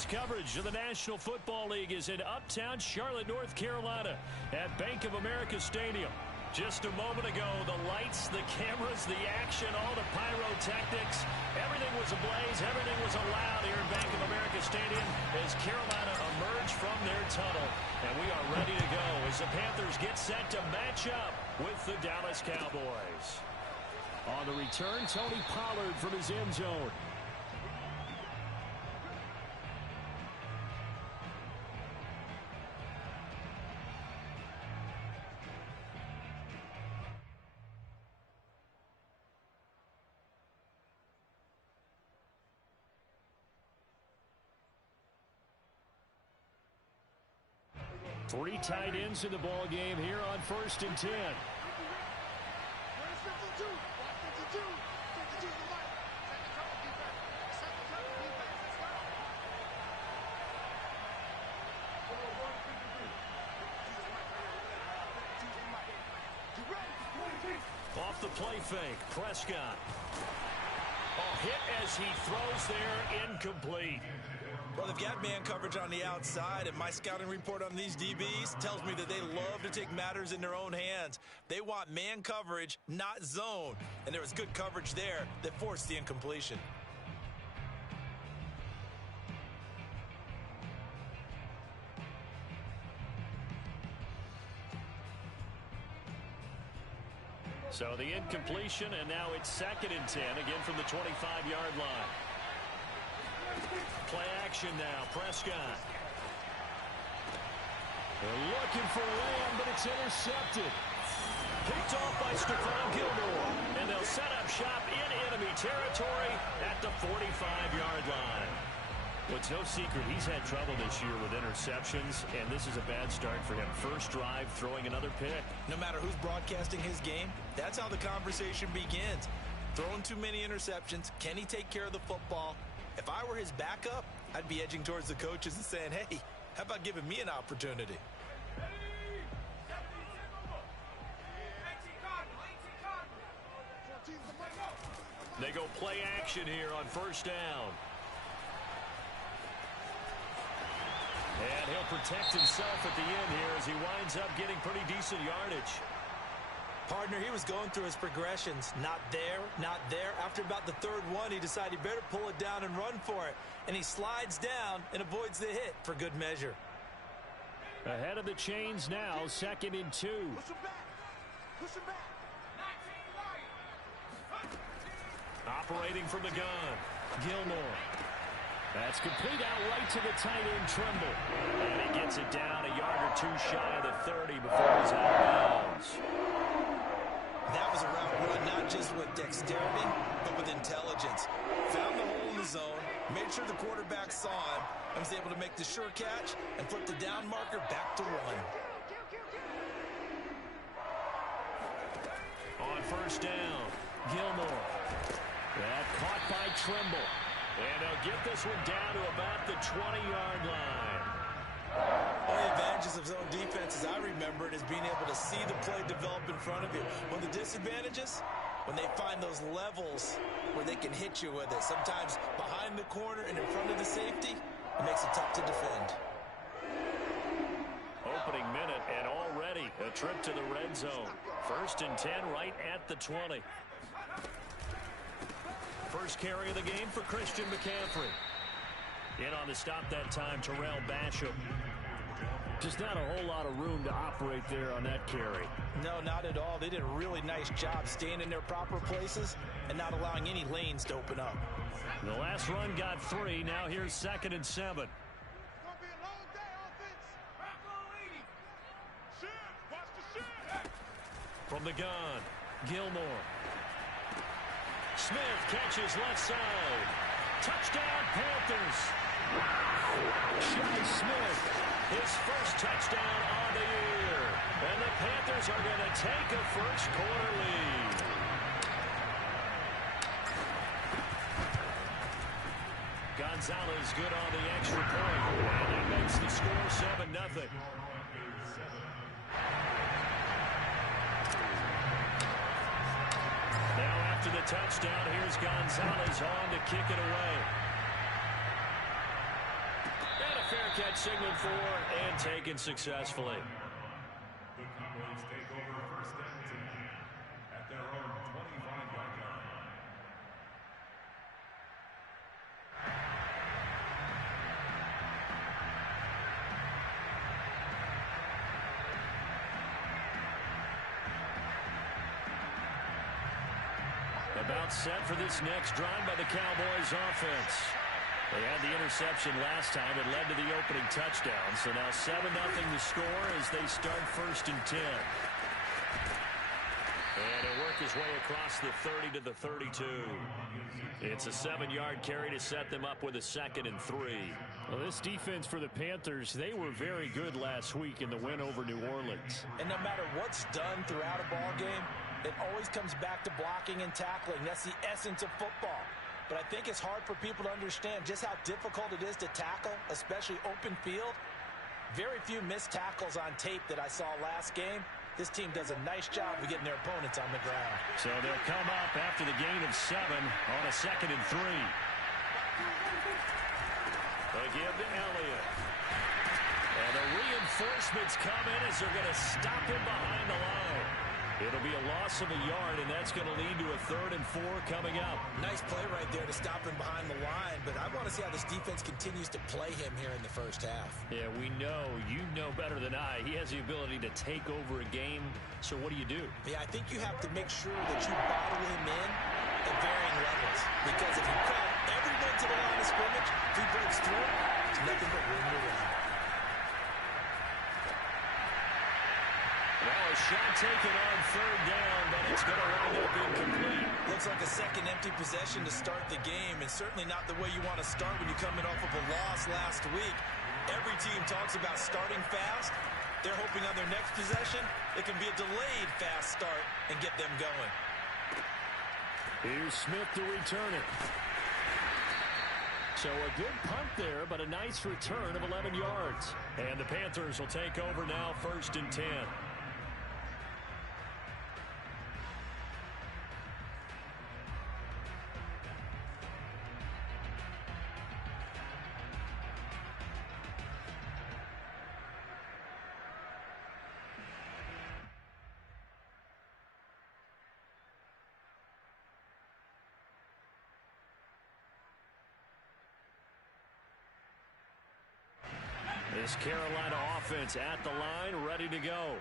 Tonight's coverage of the National Football League is in uptown Charlotte, North Carolina at Bank of America Stadium. Just a moment ago, the lights, the cameras, the action, all the pyrotechnics, everything was ablaze, everything was allowed here at Bank of America Stadium as Carolina emerged from their tunnel. And we are ready to go as the Panthers get set to match up with the Dallas Cowboys. On the return, Tony Pollard from his end zone. Three tight ends in the ball game here on 1st and 10. Off the play fake, Prescott. Hit as he throws there, incomplete. Well, they've got man coverage on the outside, and my scouting report on these DBs tells me that they love to take matters in their own hands. They want man coverage, not zone. And there was good coverage there that forced the incompletion. So the incompletion, and now it's 2nd and 10, again from the 25-yard line. Play action now, Prescott. They're looking for Lamb, but it's intercepted. Picked off by Stephon Gilmore. And they'll set up shop in enemy territory at the 45-yard line. Well, it's no secret he's had trouble this year with interceptions, and this is a bad start for him. First drive, throwing another pick. No matter who's broadcasting his game, that's how the conversation begins. Throwing too many interceptions, can he take care of the football? If I were his backup, I'd be edging towards the coaches and saying, hey, how about giving me an opportunity? They go play action here on 1st down. And he'll protect himself at the end here as he winds up getting pretty decent yardage. Partner, he was going through his progressions. Not there, not there. After about the 3rd one, he decided he better pull it down and run for it. And he slides down and avoids the hit for good measure. Ahead of the chains now, 2nd and 2. Push him back. Push him back. Operating from the gun, Gilmore. That's complete out right to the tight end, Trimble. And he gets it down a yard or two shy of the 30 before he's out of bounds. That was a route run, not just with dexterity, but with intelligence. Found the hole in the zone, made sure the quarterback saw him, and was able to make the sure catch and flip the down marker back to 1. On 1st down, Gilmore. That caught by Trimble. And they'll get this one down to about the 20-yard line. One of the advantages of zone defense, as I remember it, is being able to see the play develop in front of you. One of the disadvantages, when they find those levels where they can hit you with it. Sometimes behind the corner and in front of the safety, it makes it tough to defend. Opening minute and already a trip to the red zone. 1st and 10 right at the 20. First carry of the game for Christian McCaffrey. In on the stop that time, Terrell Basham. Just not a whole lot of room to operate there on that carry. No, not at all. They did a really nice job staying in their proper places and not allowing any lanes to open up. The last run got 3. Now here's 2nd and 7. From the gun, Gilmore. Smith catches left side. Touchdown, Panthers. Shi Smith, his first touchdown on the year. And the Panthers are going to take a first-quarter lead. Gonzalez good on the extra point. And that makes the score 7-0. Now after the touchdown, here's Gonzalez on to kick it away. fair catch signaled for and taken successfully. The Cowboys take over first and 10 at their own 25-yard line. About set for this next drive by the Cowboys offense. They had the interception last time. It led to the opening touchdown. So now 7-0 the score as they start first and 10. And he'll work his way across the 30 to the 32. It's a 7-yard carry to set them up with a 2nd and 3. Well, this defense for the Panthers, they were very good last week in the win over New Orleans. And no matter what's done throughout a ball game, it always comes back to blocking and tackling. That's the essence of football. But I think it's hard for people to understand just how difficult it is to tackle, especially open field. Very few missed tackles on tape that I saw last game. This team does a nice job of getting their opponents on the ground. So they'll come up after the gain of 7 on a 2nd and 3. They give to Elliott. And the reinforcements come in as they're going to stop him behind the line. It'll be a loss of a yard, and that's going to lead to a 3rd and 4 coming up. Nice play right there to stop him behind the line, but I want to see how this defense continues to play him here in the first half. Yeah, we know. You know better than I. He has the ability to take over a game, so what do you do? Yeah, I think you have to make sure that you bottle him in at varying levels, because if you crowd everyone to the line of scrimmage, if he breaks through, there's nothing but room to run. Well, a shot taken on 3rd down, but it's going to wind up incomplete. Looks like a second empty possession to start the game, and certainly not the way you want to start when you're coming off of a loss last week. Every team talks about starting fast. They're hoping on their next possession, it can be a delayed fast start and get them going. Here's Smith to return it. So a good punt there, but a nice return of 11 yards. And the Panthers will take over now, 1st and 10. This Carolina offense at the line, ready to go.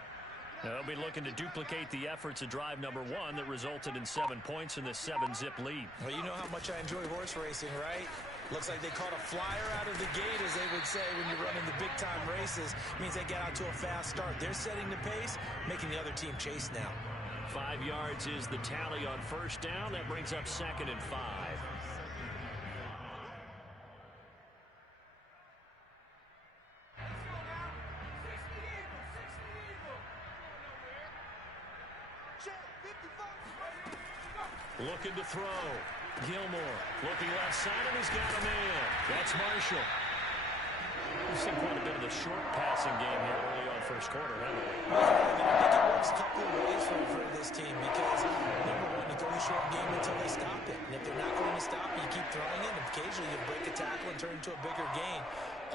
They'll be looking to duplicate the efforts of drive number 1 that resulted in 7 points in the 7-zip lead. Well, you know how much I enjoy horse racing, right? Looks like they caught a flyer out of the gate, as they would say when you're running the big-time races. Means they get out to a fast start. They're setting the pace, making the other team chase now. 5 yards is the tally on 1st down. That brings up 2nd and 5. Looking to throw. Gilmore looking left side, and he's got a man. That's Marshall. We've seen quite a bit of the short passing game here early on 1st quarter, haven't we? I think it works a couple of ways for this team, because number 1, you throw the short game until they stop it. And if they're not going to stop it, you keep throwing it, and occasionally you break a tackle and turn into a bigger gain.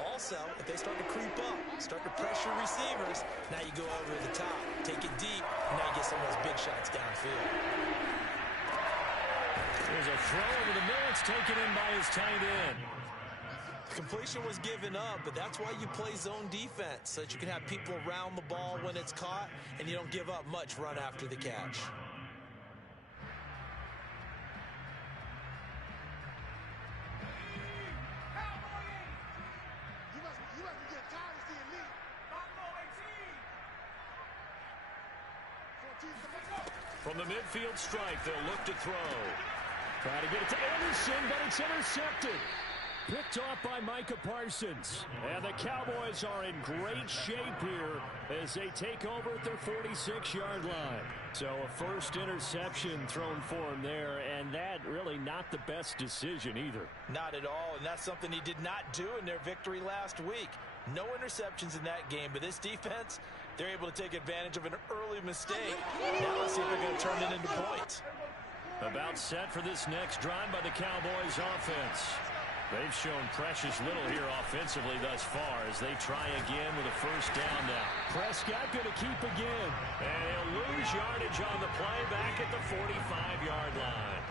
Also, if they start to creep up, start to pressure receivers, now you go over the top, take it deep, and now you get some of those big shots downfield. There's a throw over the middle. It's taken in by his tight end. Completion was given up, but that's why you play zone defense, so that you can have people around the ball when it's caught, and you don't give up much run after the catch. From the midfield stripe, they'll look to throw. Try to get it to Anderson, but it's intercepted. Picked off by Micah Parsons. And the Cowboys are in great shape here as they take over at their 46-yard line. So a first interception thrown for him there, and that really not the best decision either. Not at all, and that's something he did not do in their victory last week. No interceptions in that game, but this defense, they're able to take advantage of an early mistake. Now let's see if they're going to turn it into points. About set for this next drive by the Cowboys offense. They've shown precious little here offensively thus far as they try again with a first down now. Prescott going to keep again. And he'll lose yardage on the play back at the 45-yard line.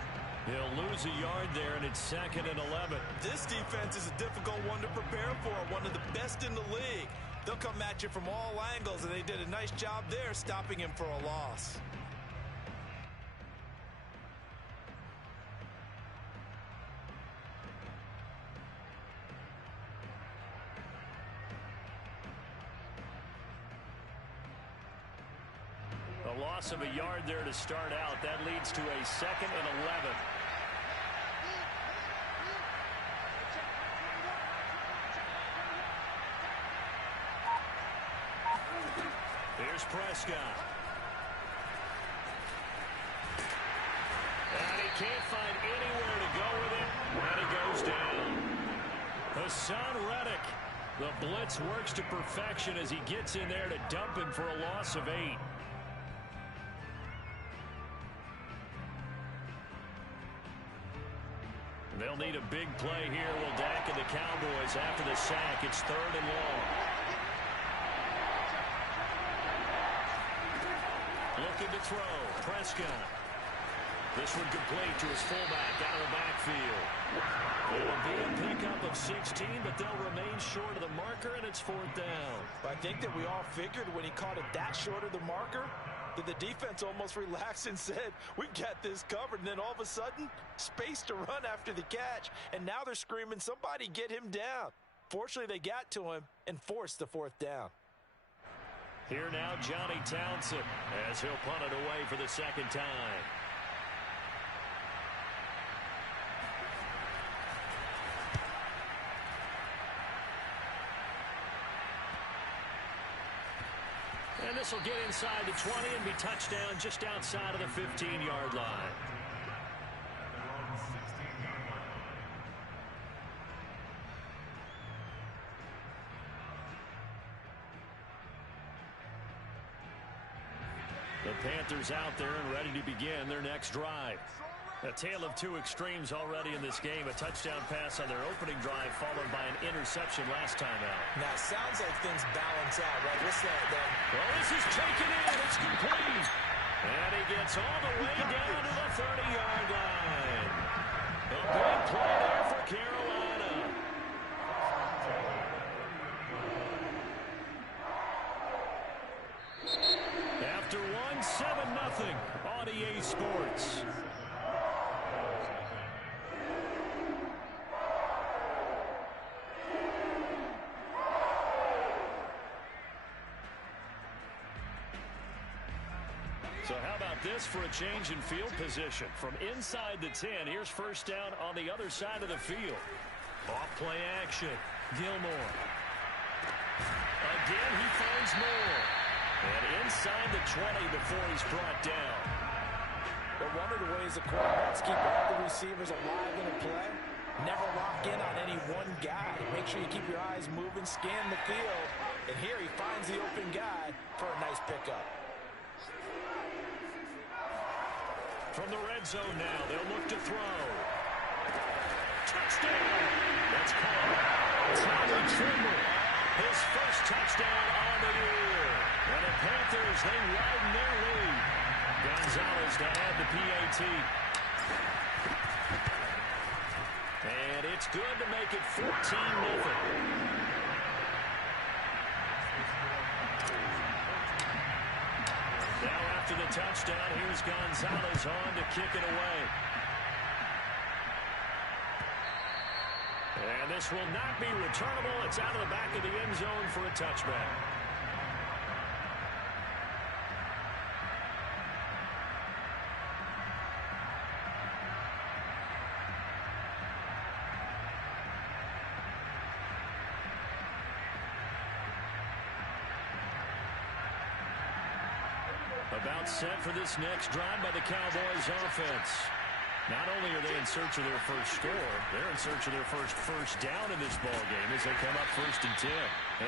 He'll lose a yard there, and it's 2nd and 11. This defense is a difficult one to prepare for, one of the best in the league. They'll come at you from all angles, and they did a nice job there stopping him for a loss. A loss of a yard there to start out. That leads to a 2nd and 11. Here's Prescott. And he can't find anywhere to go with it. And he goes down. Hassan Reddick. The blitz works to perfection as he gets in there to dump him for a loss of 8. They'll need a big play here. Will Dak and the Cowboys after the sack. It's 3rd and long. Looking to throw. Prescott. This one complete to his fullback out of the backfield. It'll be a pickup of 16, but they'll remain short of the marker, and it's 4th down. I think that we all figured when he caught it that short of the marker, that the defense almost relaxed and said, we've got this covered. And then all of a sudden, space to run after the catch. And now they're screaming, somebody get him down. Fortunately, they got to him and forced the 4th down. Here now, Johnny Townsend, as he'll punt it away for the 2nd time. And this will get inside the 20 and be touchdown just outside of the 15-yard line. The Panthers out there and ready to begin their next drive. A tale of two extremes already in this game. A touchdown pass on their opening drive followed by an interception last time out. Now, it sounds like things balance out, right? We'll slow it down. Well, this is taken in. It's complete. And he gets all the way down to the 30-yard line. A big play there for Carolina. After one, 7-0 on EA Sports. So how about this for a change in field position? From inside the 10, here's first down on the other side of the field. Off play action. Gilmore. Again, he finds Moore. And inside the 20 before he's brought down. But one of the ways the quarterbacks keep all the receivers alive in a play, never lock in on any one guy. Make sure you keep your eyes moving, scan the field. And here he finds the open guy for a nice pickup. From the red zone now, they'll look to throw. Touchdown! That's called Tyler Trimble. His first touchdown on the year. And the Panthers, they widen their lead. Gonzalez to add the PAT. And it's good to make it 14-0. Now after the touchdown, here's Gonzalez on to kick it away. And this will not be returnable. It's out of the back of the end zone for a touchback. About set for this next drive by the Cowboys offense. Not only are they in search of their first score, they're in search of their first down in this ballgame as they come up 1st and 10.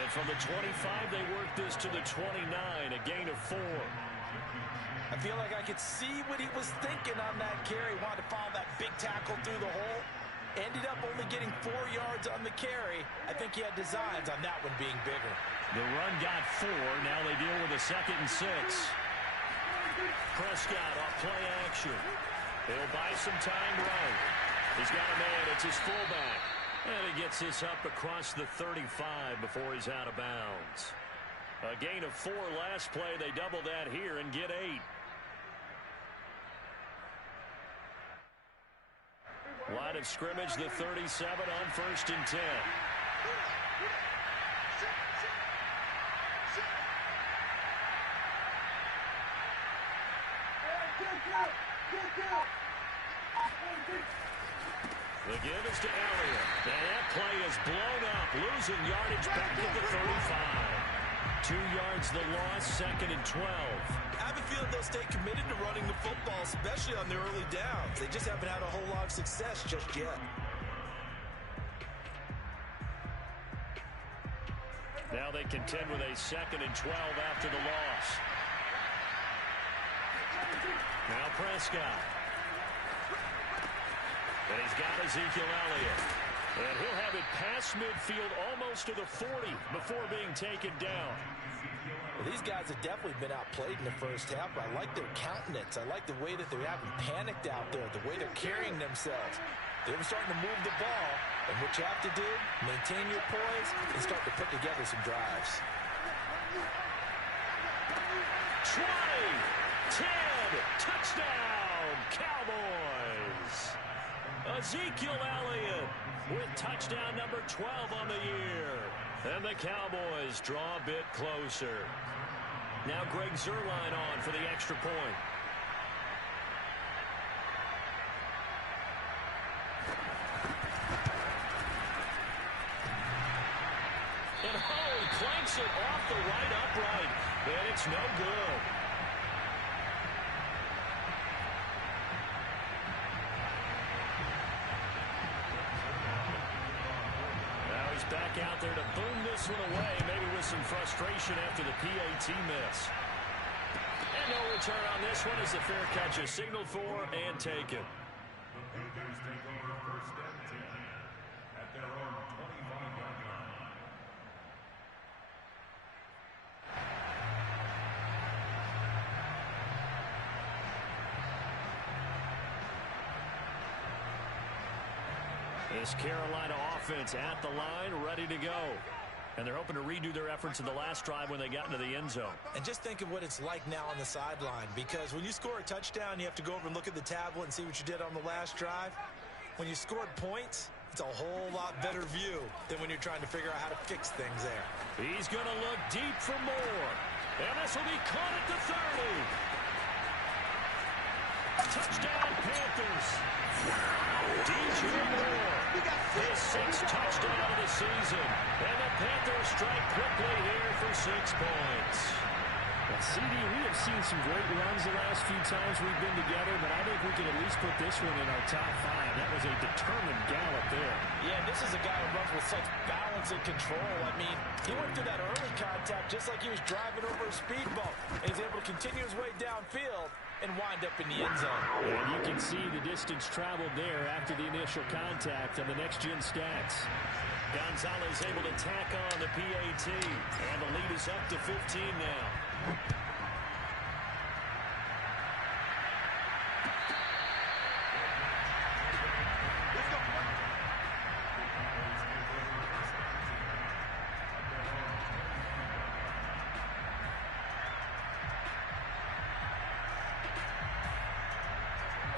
And from the 25, they work this to the 29, a gain of 4. I feel like I could see what he was thinking on that carry. Wanted to follow that big tackle through the hole. Ended up only only getting 4 yards on the carry. I think he had designs on that one being bigger. The run got 4. Now they deal with a 2nd and 6. Prescott off play action. He'll buy some time right. He's got a man. It's his fullback. And he gets this up across the 35 before he's out of bounds. A gain of 4 last play. They double that here and get 8. Line of scrimmage, the 37 on 1st and 10. The give is to Elliott. And that play is blown up, losing yardage back at the 35. 2 yards the loss, 2nd and 12. I have a feeling they'll stay committed to running the football, especially on their early downs. They just haven't had a whole lot of success just yet. Now they contend with a 2nd and 12 after the loss. Now Prescott. And he's got Ezekiel Elliott. And he'll have it past midfield almost to the 40 before being taken down. Well, these guys have definitely been outplayed in the first half. I like their countenance. I like the way that they haven't panicked out there, the way they're carrying themselves. They're starting to move the ball. And what you have to do, maintain your poise and start to put together some drives. 20, 10, touchdown, Cowboys. Ezekiel Elliott with touchdown number 12 on the year. And the Cowboys draw a bit closer. Now Greg Zuerlein on for the extra point. And Howe clanks it off the right upright. And it's no good. Back out there to boom this one away, maybe with some frustration after the PAT miss. And no return on this one as the fair catch is signaled for and taken. The Panthers take over 1st and 10 at their own 25-yard line. This Carolina offense at the line, ready to go. And they're hoping to redo their efforts in the last drive when they got into the end zone. And just think of what it's like now on the sideline, because when you score a touchdown, you have to go over and look at the tablet and see what you did on the last drive. When you scored points, it's a whole lot better view than when you're trying to figure out how to fix things there. He's going to look deep for more. And this will be caught at the 30. Touchdown, Panthers. DJ Moore. His 6th touchdown of the season. And the Panthers strike quickly here for 6 points. Well, CD, we have seen some great runs the last few times we've been together, but I think we can at least put this one in our top 5. That was a determined gallop there. Yeah, this is a guy who runs with such balance and control. I mean, he went through that early contact just like he was driving over a speed bump. And he's able to continue his way downfield and wind up in the end zone. And you can see the distance traveled there after the initial contact on the next-gen stats. Gonzalez able to tack on the PAT. And the lead is up to 15 now.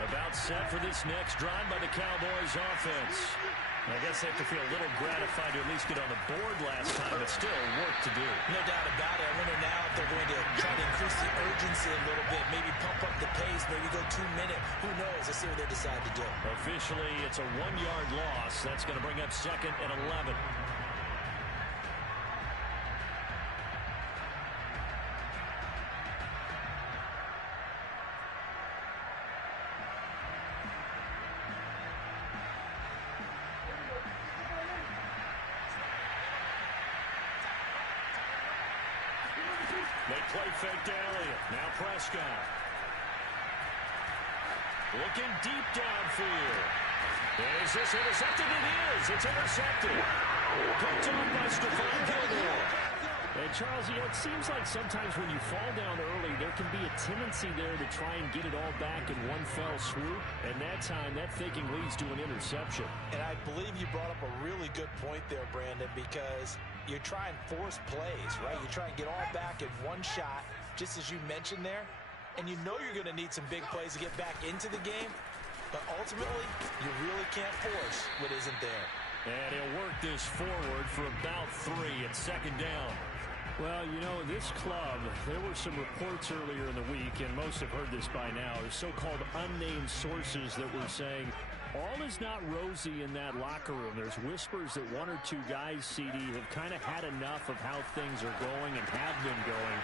About set for this next drive by the Cowboys offense. I guess they have to feel a little gratified to at least get on the board last time, but still work to do. No doubt about it. I wonder now if they're going to try to increase the urgency a little bit, maybe pump up the pace, maybe go 2-minute. Who knows? Let's see what they decide to do. Officially, it's a 1-yard loss. That's going to bring up 2nd and 11. They play fake to Elliott. Now Prescott. Looking deep downfield. Is this intercepted? It is. It's intercepted. Picked on by Stephon Gilmore. And, Charles, it seems like sometimes when you fall down early, there can be a tendency there to try and get it all back in one fell swoop. And that time, that thinking leads to an interception. And I believe you brought up a really good point there, Brandon, because you're trying force plays, right? You try and get all back in one shot, just as you mentioned there. And you know you're going to need some big plays to get back into the game. But ultimately, you really can't force what isn't there. And he'll work this forward for about 3 at second down. Well, you know, this club, there were some reports earlier in the week, and most have heard this by now, the so-called unnamed sources that were saying all is not rosy in that locker room. There's whispers that 1 or 2 guys, CD, have kind of had enough of how things are going and have been going.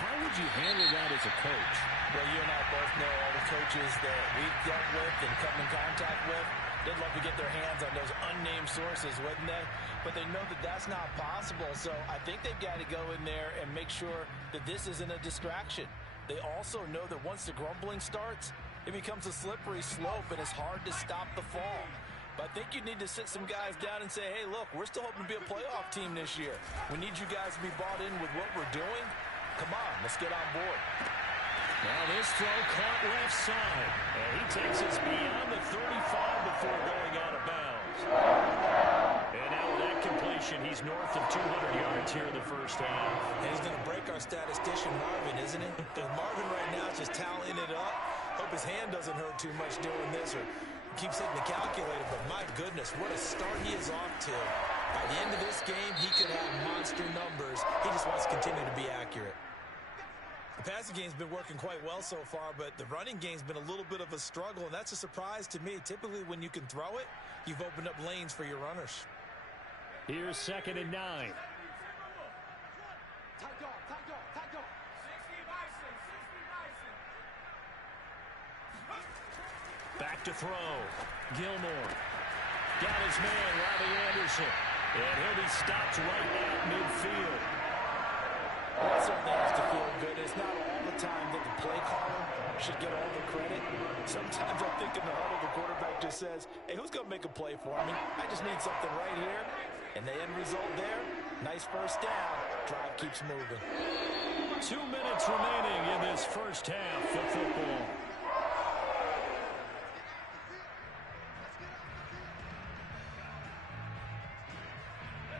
How would you handle that as a coach? Well, you and I both know all the coaches that we've dealt with and come in contact with. They'd love to get their hands on those unnamed sources, wouldn't they? But they know that that's not possible. So I think they've got to go in there and make sure that this isn't a distraction. They also know that once the grumbling starts, it becomes a slippery slope and it's hard to stop the fall. But I think you need to sit some guys down and say, hey, look, we're still hoping to be a playoff team this year. We need you guys to be bought in with what we're doing. Come on, let's get on board. Now this throw caught left side. And he takes us beyond the 35 before going out of bounds. And now with that completion, he's north of 200 yards here in the first half. And he's going to break our statistician, Marvin, isn't he? Because Marvin right now is just tallying it up. Hope his hand doesn't hurt too much doing this or keeps hitting the calculator. But my goodness, what a start he is off to. By the end of this game, he could have monster numbers. He just wants to continue to be accurate. The passing game's been working quite well so far, but the running game's been a little bit of a struggle, and that's a surprise to me. Typically, when you can throw it, you've opened up lanes for your runners. Here's 2nd and 9. Tight dog, tight dog, tight dog. 60 Bison. Back to throw. Gilmore. Got his man, Robbie Anderson. And he'll be stopped right at midfield. That certainly has to feel good. It's not all the time that the play caller should get all the credit. Sometimes I think in the huddle, the quarterback just says, hey, who's going to make a play for me? I just need something right here. And the end result there, nice first down. Drive keeps moving. 2 minutes remaining in this first half of football.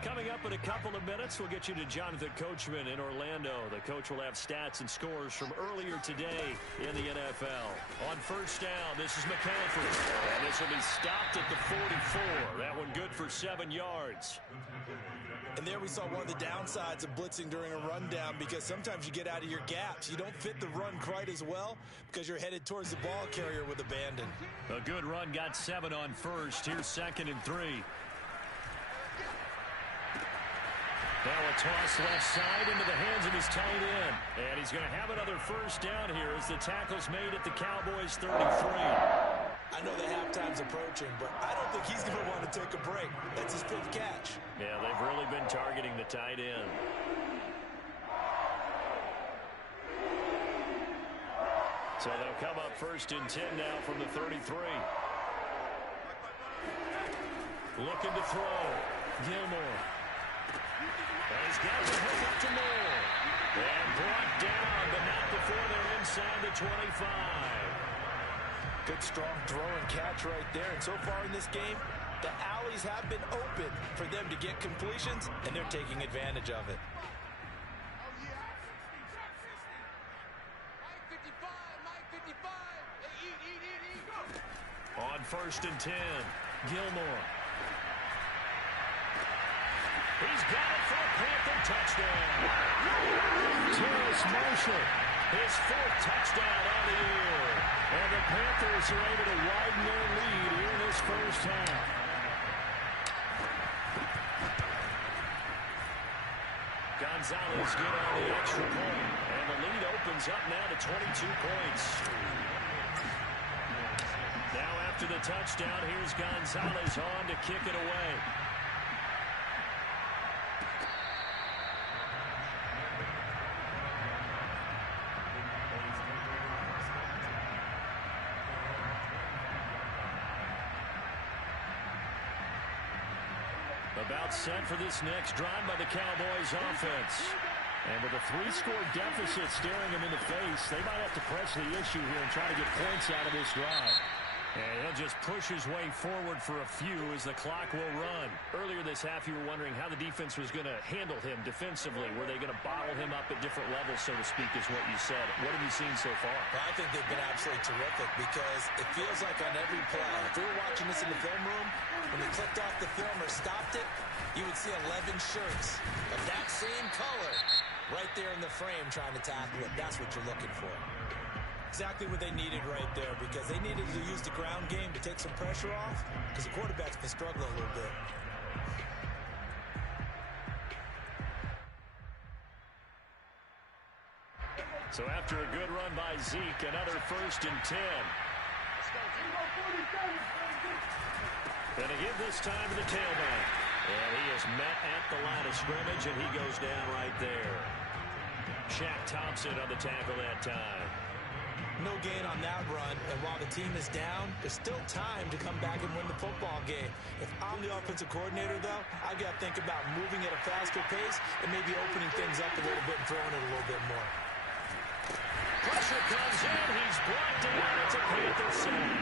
Coming up in a couple of minutes, we'll get you to Jonathan Coachman in Orlando. The coach will have stats and scores from earlier today in the NFL. On first down, this is McCaffrey. And this will be stopped at the 44. That one good for 7 yards. And there we saw one of the downsides of blitzing during a rundown, because sometimes you get out of your gaps. You don't fit the run quite as well because you're headed towards the ball carrier with abandon. A good run, got 7 on first. Here's 2nd and 3. Now a toss left side into the hands of his tight end. And he's going to have another first down here as the tackle's made at the Cowboys' 33. I know that halftime's approaching, but I don't think he's going to want to take a break. That's his 5th catch. Yeah, they've really been targeting the tight end. So they'll come up 1st and 10 now from the 33. Looking to throw. Gilmore. And he's got the hook up to Moore. And brought down, but not before they're inside the 25. Good, strong throw and catch right there. And so far in this game, the alleys have been open for them to get completions, and they're taking advantage of it. On 1st and 10, Gilmore. He's got it for a Panther touchdown. Terrace Marshall, his 4th touchdown on the year. And the Panthers are able to widen their lead here in this first half. Gonzalez good on the extra point. And the lead opens up now to 22 points. Now after the touchdown, here's Gonzalez on to kick it away. About set for this next drive by the Cowboys offense. And with a 3-score deficit staring them in the face, they might have to press the issue here and try to get points out of this drive. And he'll just push his way forward for a few as the clock will run. Earlier this half, you were wondering how the defense was going to handle him defensively. Were they going to bottle him up at different levels, so to speak, is what you said. What have you seen so far? Well, I think they've been absolutely terrific because it feels like on every play, if we were watching this in the film room, when they clicked off the film or stopped it, you would see 11 shirts of that same color right there in the frame trying to tackle it. That's what you're looking for. Exactly what they needed right there because they needed to use the ground game to take some pressure off because the quarterback's been struggling a little bit. So after a good run by Zeke, another 1st and 10. And again this time to the tailback. And he is met at the line of scrimmage, and he goes down right there. Shaq Thompson on the tackle that time. No gain on that run, and while the team is down, there's still time to come back and win the football game. If I'm the offensive coordinator, though, I've got to think about moving at a faster pace and maybe opening things up a little bit and throwing it a little bit more. Pressure comes in. He's brought down. It's a Panther sack.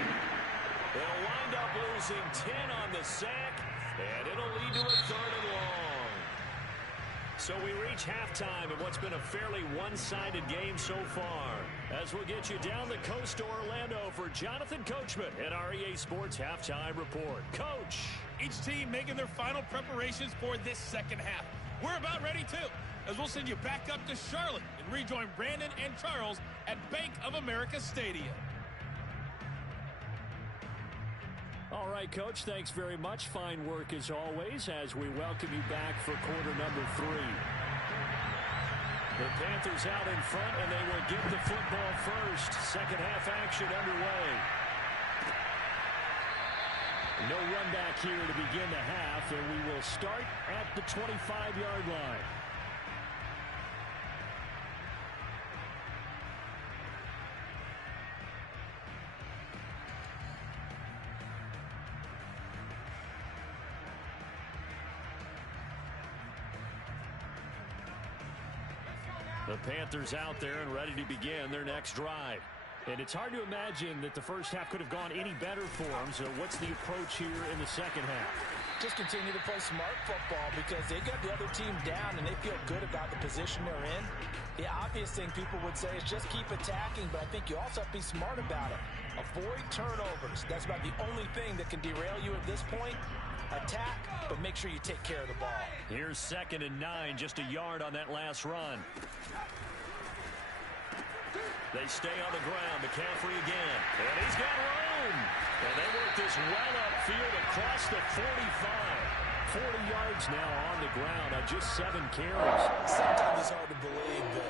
They'll wind up losing 10 on the sack, and it'll lead to a 3rd and long. So we reach halftime in what's been a fairly one-sided game so far. As we'll get you down the coast to Orlando for Jonathan Coachman at our EA Sports Halftime Report. Coach! Each team making their final preparations for this second half. We're about ready, too, as we'll send you back up to Charlotte and rejoin Brandon and Charles at Bank of America Stadium. All right, Coach, thanks very much. Fine work as always as we welcome you back for quarter number 3. The Panthers out in front, and they will get the football first. Second half action underway. No run back here to begin the half, and we will start at the 25-yard line. The Panthers out there and ready to begin their next drive. And it's hard to imagine that the first half could have gone any better for them. So what's the approach here in the second half? Just continue to play smart football because they got the other team down and they feel good about the position they're in. The obvious thing people would say is just keep attacking, but I think you also have to be smart about it. Avoid turnovers. That's about the only thing that can derail you at this point. Attack, but make sure you take care of the ball. Here's 2nd and 9, just a yard on that last run. They stay on the ground. McCaffrey again. And he's got room. And they work this well upfield across the 45. 40 yards now on the ground on just 7 carries. Sometimes it's hard to believe, but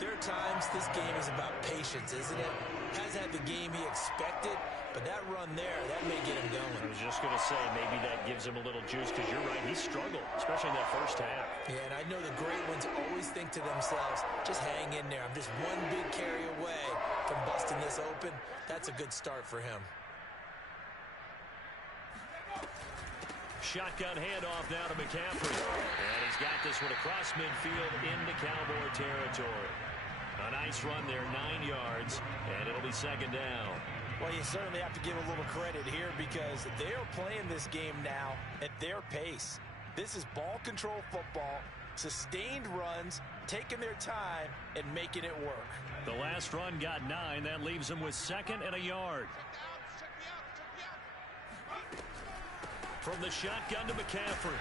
there are times this game is about patience, isn't it? Hasn't had the game he expected, but that run there, that may get him going. I was just going to say, maybe that gives him a little juice because you're right, he struggled, especially in that first half. Yeah, and I know the great ones always think to themselves, just hang in there. I'm just one big carry away from busting this open. That's a good start for him. Shotgun handoff now to McCaffrey. And he's got this one across midfield into Cowboy territory. A nice run there, 9 yards, and it'll be 2nd down. Well, you certainly have to give a little credit here because they are playing this game now at their pace. This is ball control football, sustained runs, taking their time, and making it work. The last run got 9. That leaves them with 2nd and a yard. From the shotgun to McCaffrey.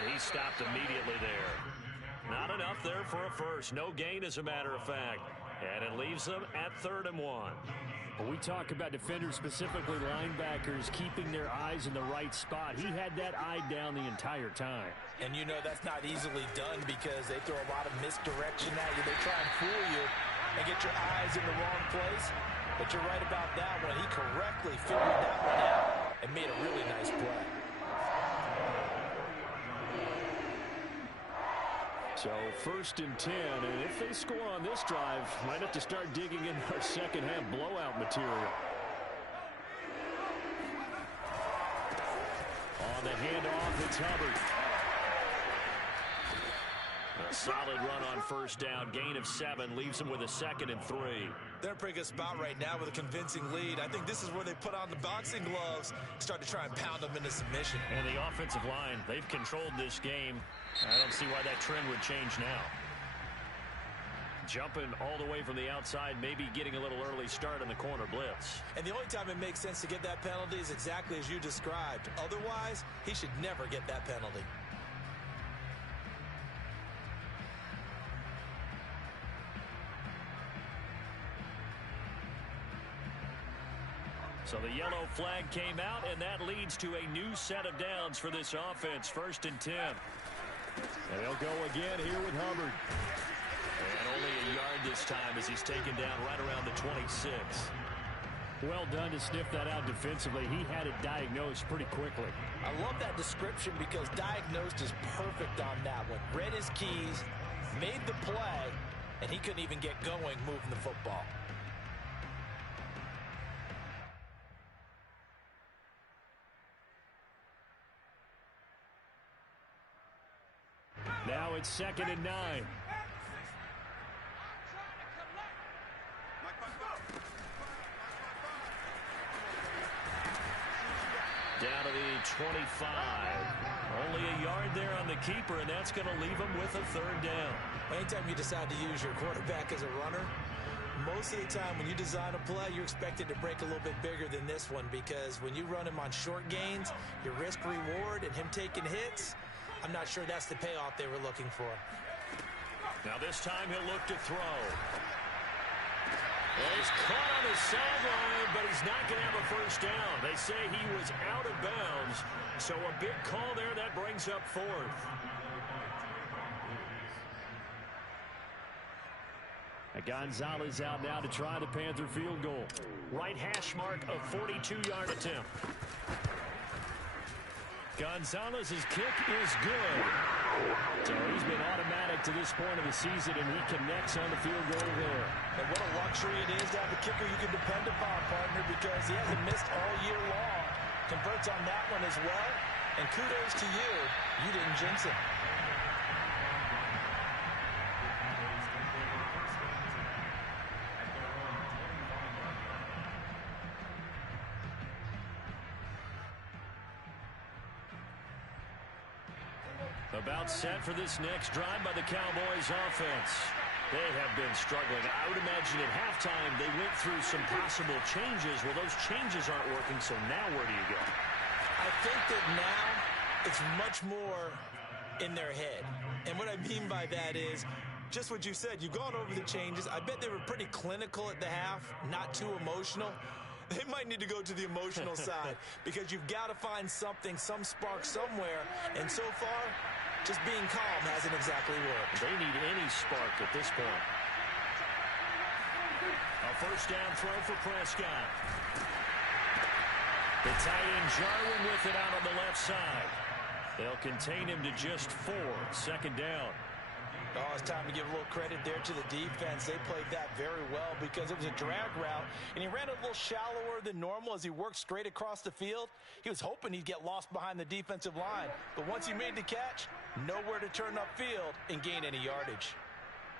And he stopped immediately there. Not enough there for a first. No gain, as a matter of fact. And it leaves them at 3rd and 1. When we talk about defenders, specifically linebackers, keeping their eyes in the right spot, he had that eye down the entire time. And you know that's not easily done because they throw a lot of misdirection at you. They try and fool you and get your eyes in the wrong place. But you're right about that one. He correctly figured that one out and made a really nice play. So 1st and 10, and if they score on this drive, might have to start digging in our second half blowout material. On the handoff, it's Hubbard. A solid run on first down. Gain of 7 leaves him with a 2nd and 3. They're in a pretty good spot right now with a convincing lead. I think this is where they put on the boxing gloves, start to try and pound them into submission. And the offensive line, they've controlled this game. I don't see why that trend would change now. Jumping all the way from the outside, maybe getting a little early start in the corner blitz. And the only time it makes sense to get that penalty is exactly as you described. Otherwise, he should never get that penalty. So the yellow flag came out, and that leads to a new set of downs for this offense. 1st and 10. And they'll go again here with Hubbard. And only a yard this time as he's taken down right around the 26. Well done to sniff that out defensively. He had it diagnosed pretty quickly. I love that description because diagnosed is perfect on that one. Read his keys, made the play, and he couldn't even get going moving the football. Now it's 2nd and 9. Down to the 25. Only a yard there on the keeper, and that's going to leave him with a 3rd down. Anytime you decide to use your quarterback as a runner, most of the time when you design a play, you're expected to break a little bit bigger than this one because when you run him on short gains, your risk-reward and him taking hits, I'm not sure that's the payoff they were looking for. Now this time he'll look to throw. Well, he's caught on the sideline, but he's not going to have a 1st down. They say he was out of bounds, so a big call there that brings up 4th. Gonzalez out now to try the Panther field goal. Right hash mark of 42-yard attempt. Gonzalez's kick is good. So he's been automatic to this point of the season, and he connects on the field goal there. And what a luxury it is to have a kicker you can depend upon, partner, because he hasn't missed all year long. Converts on that one as well. And kudos to you. You didn't jinx it. About set for this next drive by the Cowboys offense. They have been struggling. I would imagine at halftime they went through some possible changes. Well, those changes aren't working, so now where do you go? I think that now it's much more in their head. And what I mean by that is just what you said. You've gone over the changes. I bet they were pretty clinical at the half, not too emotional. They might need to go to the emotional side because you've got to find something, some spark somewhere. And so far, just being calm hasn't exactly worked. They need any spark at this point. A 1st down throw for Prescott. The tight end Jarwin with it out on the left side. They'll contain him to just 4. 2nd down. Oh, it's time to give a little credit there to the defense. They played that very well because it was a drag route, and he ran a little shallower than normal as he worked straight across the field. He was hoping he'd get lost behind the defensive line, but once he made the catch, nowhere to turn upfield and gain any yardage.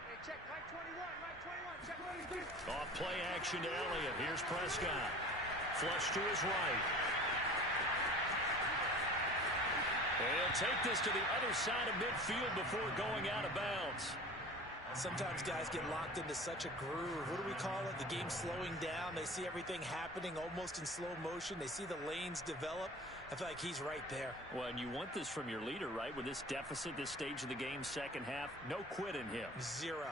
Hey, check, right 21, right 21, check. Off play action to Elliott. Here's Prescott. Flush to his right. He'll take this to the other side of midfield before going out of bounds. Sometimes guys get locked into such a groove. What do we call it? The game slowing down. They see everything happening almost in slow motion. They see the lanes develop. I feel like he's right there. Well, and you want this from your leader, right? With this deficit, this stage of the game, second half, no quit in him. Zero.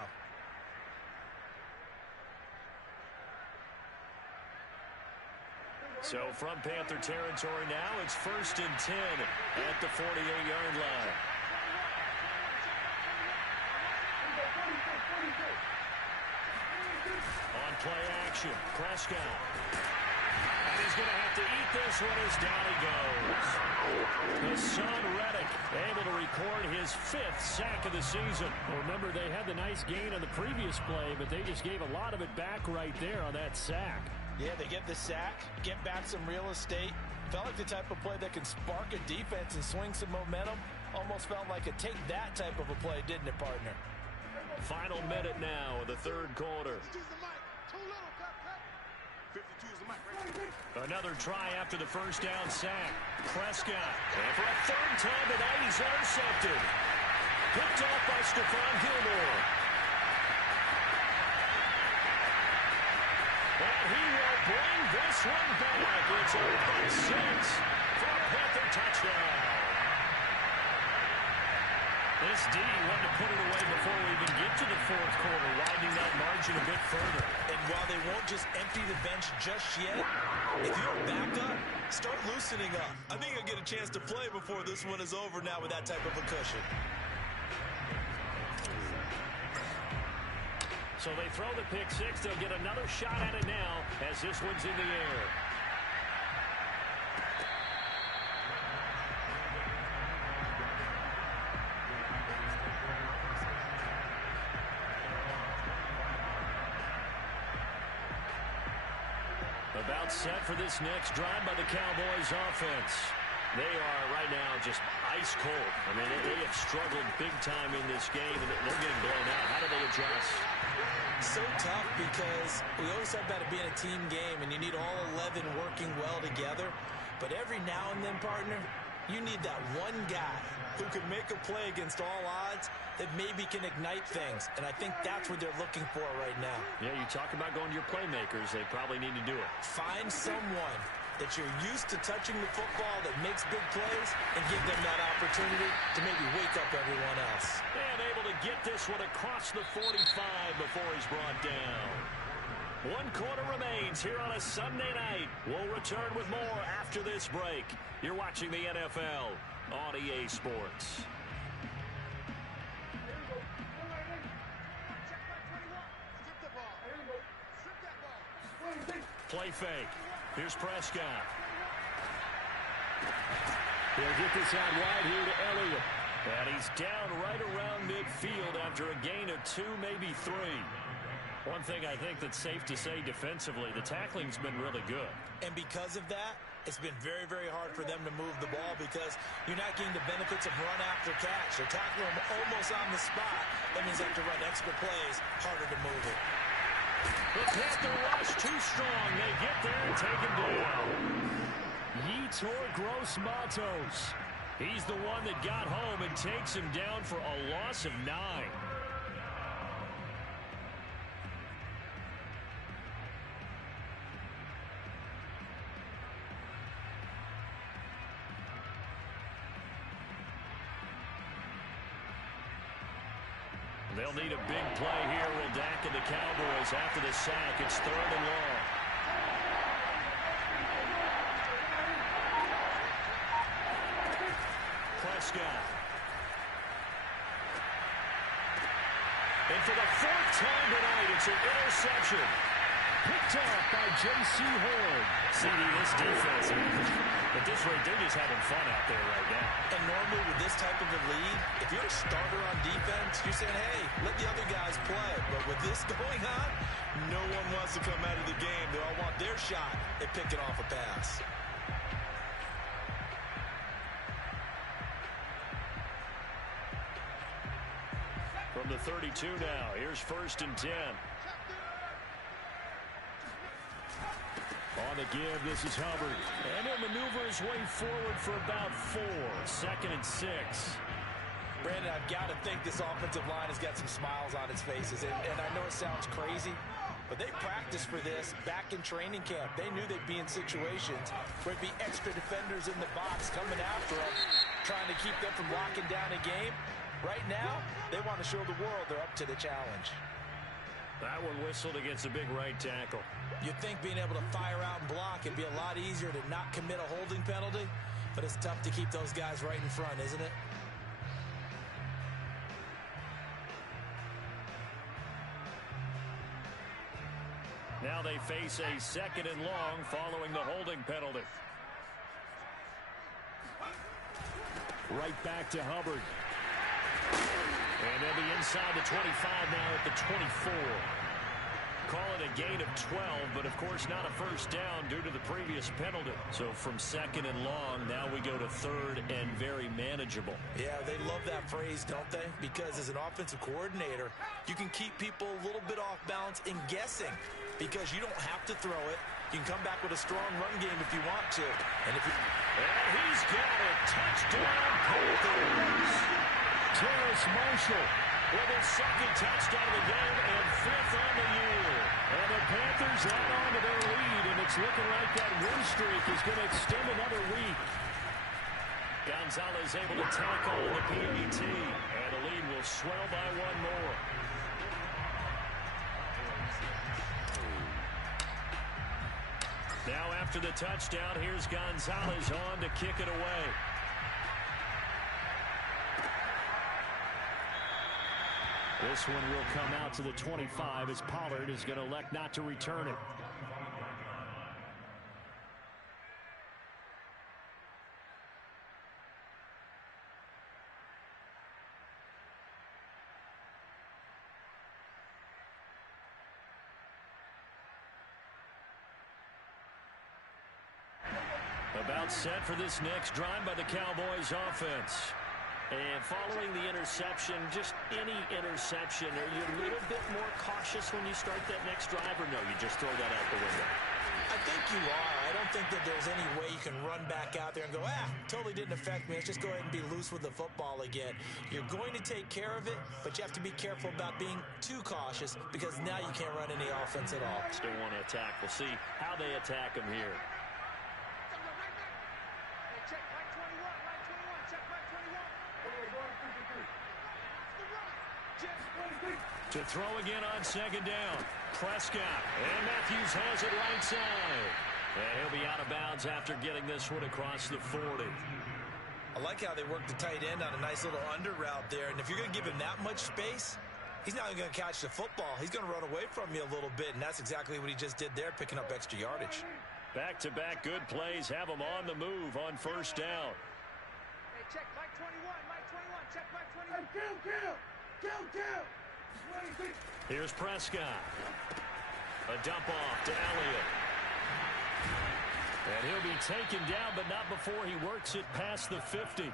So from Panther territory now, it's 1st and 10 at the 48-yard line. On play action, Prescott. And he's going to have to eat this one as down he goes. Hassan Reddick able to record his 5th sack of the season. Well, remember, they had the nice gain on the previous play, but they just gave a lot of it back right there on that sack. Yeah, they get the sack, get back some real estate. Felt like the type of play that can spark a defense and swing some momentum. Almost felt like a take that type of a play, didn't it, partner? Final minute now of the third quarter. Another try after the first down sack. Prescott. And for a third time tonight, he's intercepted. Picked off by Stephon Gilmore. And he will bring this one back. It's over 6 for a Panther touchdown. This D wanted to put it away before we even get to the fourth quarter, widening that margin a bit further. And while they won't just empty the bench just yet, if you're back up, start loosening up. I think you'll get a chance to play before this one is over now with that type of a cushion. So they throw the pick six. They'll get another shot at it now as this one's in the air. About set for this next drive by the Cowboys offense. They are right now just ice cold. I mean, they have struggled big time in this game, and they're getting blown out. How do they adjust? So tough because we always talk about it being a team game, and you need all 11 working well together. But every now and then, partner, you need that one guy who can make a play against all odds that maybe can ignite things. And I think that's what they're looking for right now. Yeah, you talk about going to your playmakers. They probably need to do it. Find someone that you're used to touching the football that makes big plays and give them that opportunity to maybe wake up everyone else. And able to get this one across the 45 before he's brought down. 1 quarter remains here on a Sunday night. We'll return with more after this break. You're watching the NFL on EA Sports. Play fake. Here's Prescott. He'll get this out wide here to Elliott. And he's down right around midfield after a gain of 2, maybe 3. One thing I think that's safe to say defensively, the tackling's been really good. And because of that, it's been very, very hard for them to move the ball because you're not getting the benefits of run after catch. They're tackling them almost on the spot. That means they have to run extra plays, harder to move it. The Panther rush too strong. They get there and take him down. Yetur Gross-Matos. He's the one that got home and takes him down for a loss of 9. They'll need a big play here. Will Dak and the Cowboys after the sack. It's 3rd and long. Prescott. And for the 4th time tonight, it's an interception. Picked up by J.C. Horn. CD, this defense, at this rate, they're just having fun out there right now. And normally with this type of a lead, if you're a starter on defense, you're saying, hey, let the other guys play. But with this going on, no one wants to come out of the game. They all want their shot at picking off a pass. From the 32 now, here's 1st and 10. On the give, this is Hubbard. And he'll maneuver his way forward for about 4. 2nd and 6. Brandon, I've got to think this offensive line has got some smiles on its faces. And I know it sounds crazy, but they practiced for this back in training camp. They knew they'd be in situations where it'd be extra defenders in the box coming after them, trying to keep them from locking down a game. Right now, they want to show the world they're up to the challenge. That one whistled against a big right tackle. You'd think being able to fire out and block would be a lot easier to not commit a holding penalty, but it's tough to keep those guys right in front, isn't it? Now they face a 2nd and long following the holding penalty. Right back to Hubbard. And they'll be inside the 25 now at the 24. Call it a gain of 12, but of course not a first down due to the previous penalty. So from 2nd and long, now we go to 3rd and very manageable. manageable. Yeah, they love that phrase, don't they? Because as an offensive coordinator, you can keep people a little bit off balance and guessing because you don't have to throw it. You can come back with a strong run game if you want to. And he's got it. Touchdown, Panthers. Terrace Marshall with his second touchdown of the game and 5th on the year. And the Panthers add on to their lead, and it's looking like that win streak is going to extend another week. Gonzalez able to tackle the PBT, and the lead will swell by 1 more. Now after the touchdown, here's Gonzalez on to kick it away. This one will come out to the 25 as Pollard is going to elect not to return it. About set for this next drive by the Cowboys offense. And following the interception, just any interception, are you a little bit more cautious when you start that next drive, or no, you just throw that out the window? I think you are. I don't think that there's any way you can run back out there and go, totally didn't affect me. Let's just go ahead and be loose with the football again. You're going to take care of it, but you have to be careful about being too cautious because now you can't run any offense at all. Still want to attack. We'll see how they attack them here. To throw again on second down. Prescott. And Matthews has it right side. And he'll be out of bounds after getting this one across the 40. I like how they work the tight end on a nice little under route there. And if you're going to give him that much space, he's not going to catch the football. He's going to run away from you a little bit. And that's exactly what he just did there, picking up extra yardage. Back-to-back good plays have him on the move on first down. Hey, check Mike 21, Mike 21, check Mike 21. Hey, kill. Here's Prescott. A dump off to Elliott. And he'll be taken down, but not before he works it past the 50.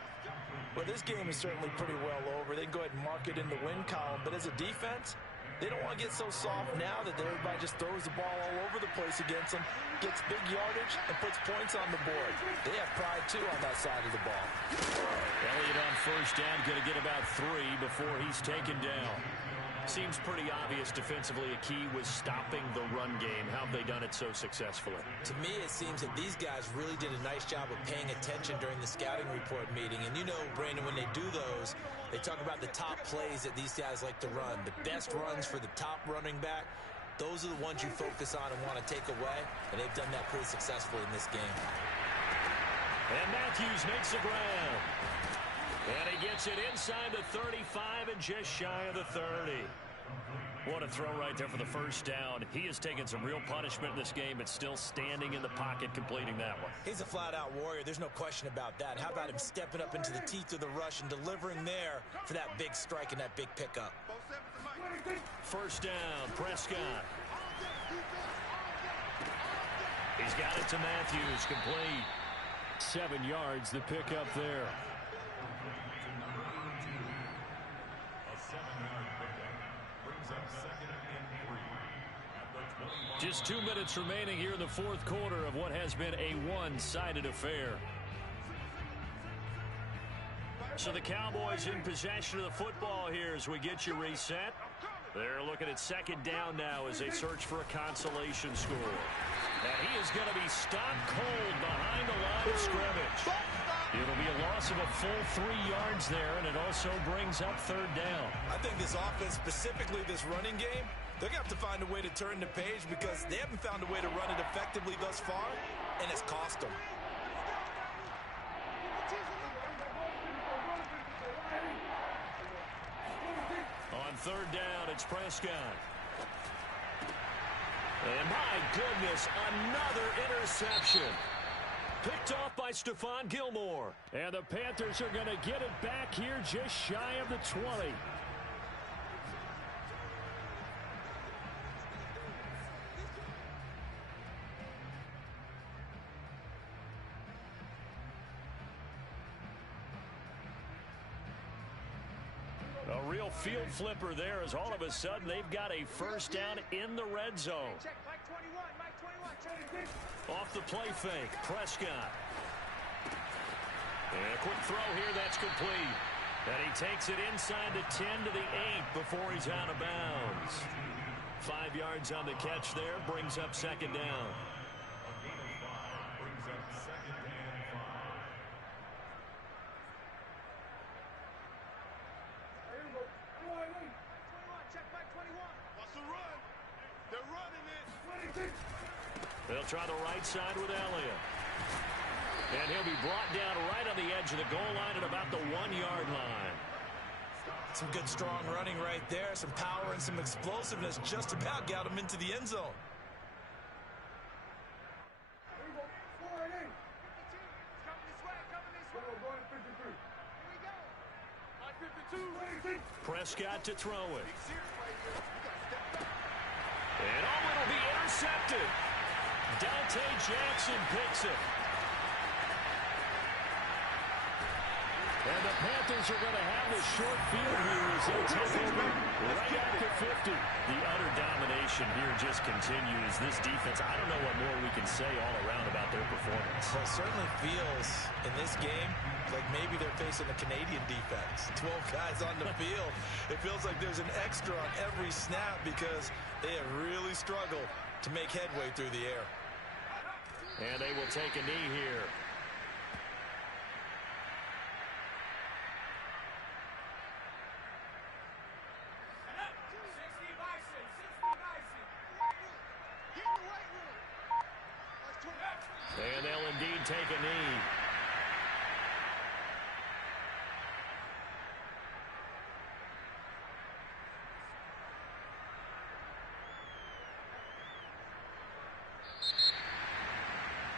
Well, this game is certainly pretty well over. They can go ahead and mark it in the win column. But as a defense, they don't want to get so soft now that everybody just throws the ball all over the place against them, gets big yardage, and puts points on the board. They have pride, too, on that side of the ball. Elliott on first down, going to get about 3 before he's taken down. Seems pretty obvious defensively a key was stopping the run game. How have they done it so successfully? To me, it seems that these guys really did a nice job of paying attention during the scouting report meeting. And you know, Brandon, when they do those, they talk about the top plays that these guys like to run. The best runs for the top running back, those are the ones you focus on and want to take away. And they've done that pretty successfully in this game. And Matthews makes the ground. And he gets it inside the 35 and just shy of the 30. What a throw right there for the first down. He has taken some real punishment in this game, but still standing in the pocket completing that one. He's a flat-out warrior. There's no question about that. How about him stepping up into the teeth of the rush and delivering there for that big strike and that big pickup? First down, Prescott. He's got it to Matthews, complete. 7 yards, the pickup there. Just 2 minutes remaining here in the fourth quarter of what has been a one-sided affair. So the Cowboys in possession of the football here as we get you reset. They're looking at second down now as they search for a consolation score. And he is going to be stopped cold behind the line of scrimmage. It'll be a loss of a full 3 yards there, and it also brings up third down. I think this offense, specifically this running game, they're going to have to find a way to turn the page because they haven't found a way to run it effectively thus far, and it's cost them. On third down, it's Prescott. And my goodness, another interception. Picked off by Stephon Gilmore. And the Panthers are going to get it back here just shy of the 20. A real field flipper there as all of a sudden they've got a first down in the red zone. Check, Mike 21, Mike 21, check. Off the play fake, Prescott. And a quick throw here, that's complete. And he takes it inside the 10 to the 8 before he's out of bounds. 5 yards on the catch there, brings up second down. They'll try the right side with Elliott. And he'll be brought down right on the edge of the goal line at about the 1-yard line. Some good strong running right there. Some power and some explosiveness just about got him into the end zone. Prescott to throw it. And it'll be intercepted. Dante Jackson picks it. And the Panthers are going to have a short field here as they take over right at the 50. The utter domination here just continues. This defense, I don't know what more we can say all around about their performance. Well, it certainly feels in this game like maybe they're facing a Canadian defense. 12 guys on the field. It feels like there's an extra on every snap because they have really struggled to make headway through the air. And they will take a knee here. And they'll indeed take a knee.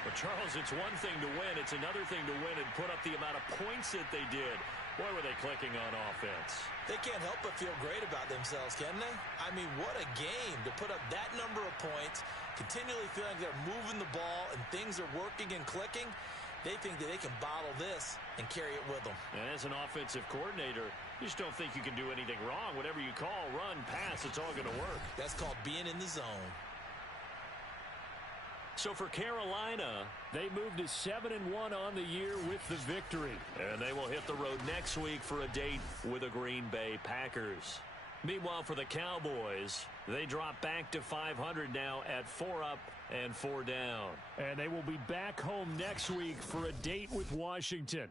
But Charles, it's one thing to win. It's another thing to win and put up the amount of points that they did. Boy, were they clicking on offense. They can't help but feel great about themselves, can they? I mean, what a game to put up that number of points, continually feeling like they're moving the ball and things are working and clicking. They think that they can bottle this and carry it with them. And as an offensive coordinator, you just don't think you can do anything wrong. Whatever you call, run, pass, it's all going to work. That's called being in the zone. So for Carolina, they moved to 7-1 on the year with the victory. And they will hit the road next week for a date with the Green Bay Packers. Meanwhile, for the Cowboys, they drop back to 500 now at 4 up and 4 down. And they will be back home next week for a date with Washington.